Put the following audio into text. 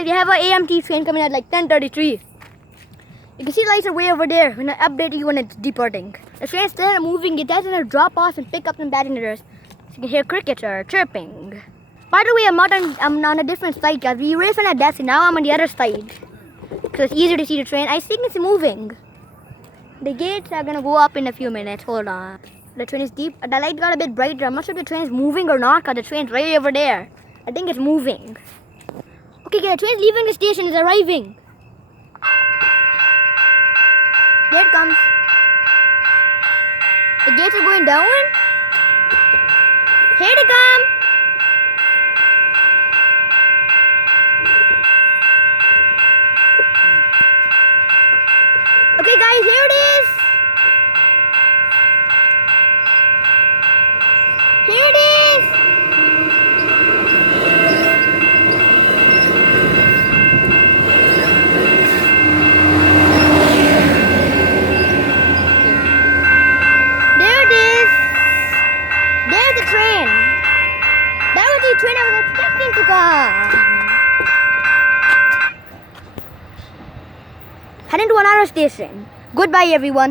guys, we have an AMT train coming at like 10:33. You can see the lights are way over there. When I update you when it's departing. The train's still moving. It doesn't drop off and pick up some passengers. So you can hear crickets are chirping. By the way, I'm on a different side, guys. We were from that desk, and now I'm on the other side. So it's easier to see the train. I think it's moving. The gates are gonna go up in a few minutes. Hold on. The train is deep. The light got a bit brighter. I'm not sure if the train is moving or not, because the train's right over there. I think it's moving. Okay, guys, the train's leaving the station. It's arriving. There it comes. The gates are going down. Here they come. Okay, guys, here it is. Here it is. There it is. There's the train. That was the train I was expecting to come. Heading to another station. Goodbye, everyone.